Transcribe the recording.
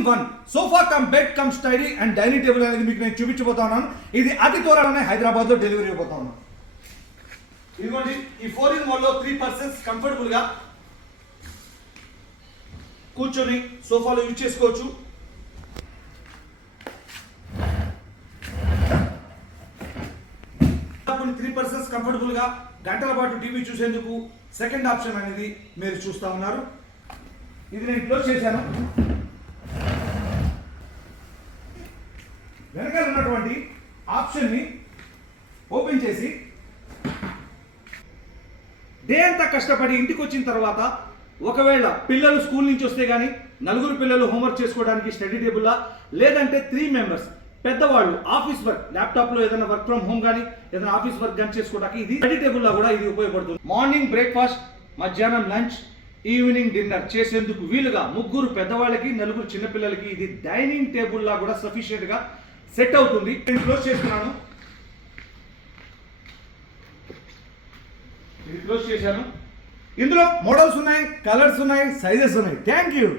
in one sofa cum bed cum study and dining table అనేది మీకు నేను చూపించబోతా ఉన్నాను ఇది అతి త్వరలోనే లో డెలివరీ ఇవ్వబోతా ఉన్నాను ఇదిగోండి ఈ ఫోర్ ఇన్ లో త్రీ పర్సన్స్ గా కూర్చొని సోఫాలో యూజ్ చేసుకోవచ్చు త్రీ పర్సన్స్ గా గంటల పాటు టీవీ చూసేందుకు సెకండ్ ఆప్షన్ అనేది మీరు చూస్తా ఉన్నారు ఇది నేను క్లోజ్ చేశాను వెనకాల ఉన్నటువంటి ఆప్షన్ని ఓపెన్ చేసి డే అంతా కష్టపడి ఇంటికి వచ్చిన తర్వాత ఒకవేళ పిల్లలు స్కూల్ నుంచి వస్తే కానీ నలుగురు పిల్లలు హోంవర్క్ చేసుకోవడానికి స్టడీ టేబుల్లా లేదంటే త్రీ మెంబర్స్ పెద్దవాళ్ళు ఆఫీస్ వర్క్ ల్యాప్టాప్లో ఏదైనా వర్క్ ఫ్రమ్ హోమ్ కానీ ఏదైనా ఆఫీస్ వర్క్ కానీ చేసుకోవడానికి ఇది స్టడీ టేబుల్లా కూడా ఇది ఉపయోగపడుతుంది మార్నింగ్ బ్రేక్ఫాస్ట్ మధ్యాహ్నం లంచ్ ఈవినింగ్ డిన్నర్ చేసేందుకు వీలుగా ముగ్గురు పెద్దవాళ్ళకి నలుగురు చిన్నపిల్లలకి ఇది డైనింగ్ టేబుల్లా కూడా సఫిషియంట్గా సెట్ అవుతుంది నేను క్లోజ్ చేస్తున్నాను ఇది క్లోజ్ చేశాను ఇందులో మోడల్స్ ఉన్నాయి కలర్స్ ఉన్నాయి సైజెస్ ఉన్నాయి థ్యాంక్ యూ